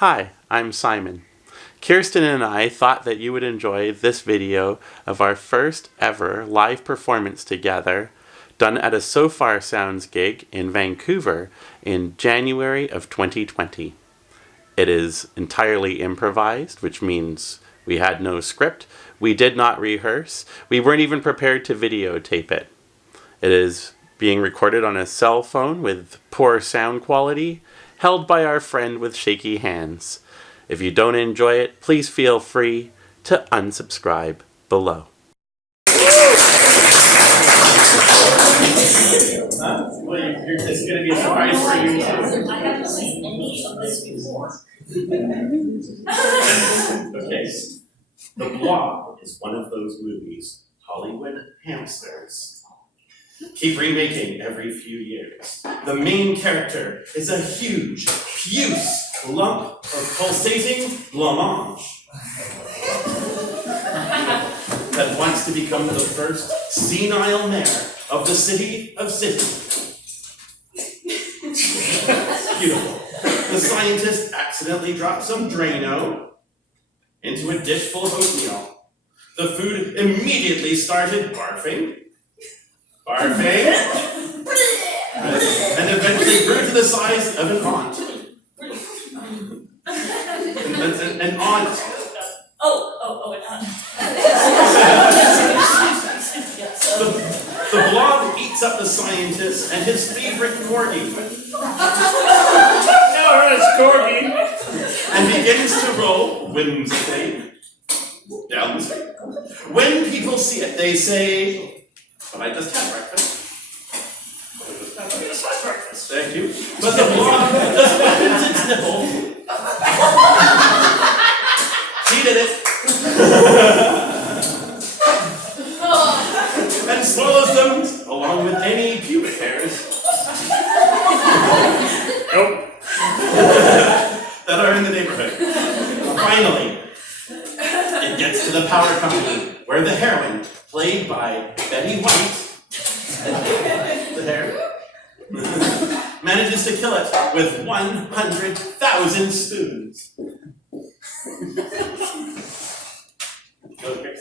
Hi, I'm Simon. Kirsten and I thought that you would enjoy this video of our first ever live performance together done at a Sofar Sounds gig in Vancouver in January of 2020. It is entirely improvised, which means we had no script, we did not rehearse, we weren't even prepared to videotape it. It is being recorded on a cell phone with poor sound quality, held by our friend with shaky hands. If you don't enjoy it, please feel free to unsubscribe below. Well, it's going to be a surprise for you too. I haven't seen any of this before. Okay. The Blob is one of those movies Hollywood hamsters keep remaking every few years. The main character is a huge, puce lump of pulsating blancmange that wants to become the first senile mayor of the city of cities. Beautiful. The scientist accidentally dropped some Drano into a dish full of oatmeal. The food immediately started barfing, and eventually grew to the size of an aunt. An aunt. An aunt. The Blob eats up the scientist and his favorite corgi. No, it's corgi. And begins to roll whimsically down the street. When people see it, they say, "But I just had breakfast." Thank you. But the Blob just opens its nipple. She did it. And swallows them along with any pubic hairs. Nope. That are in the neighborhood. Finally, it gets to the power company where the heroine, played by Betty White, the hair, manages to kill it with 100,000 spoons. Okay.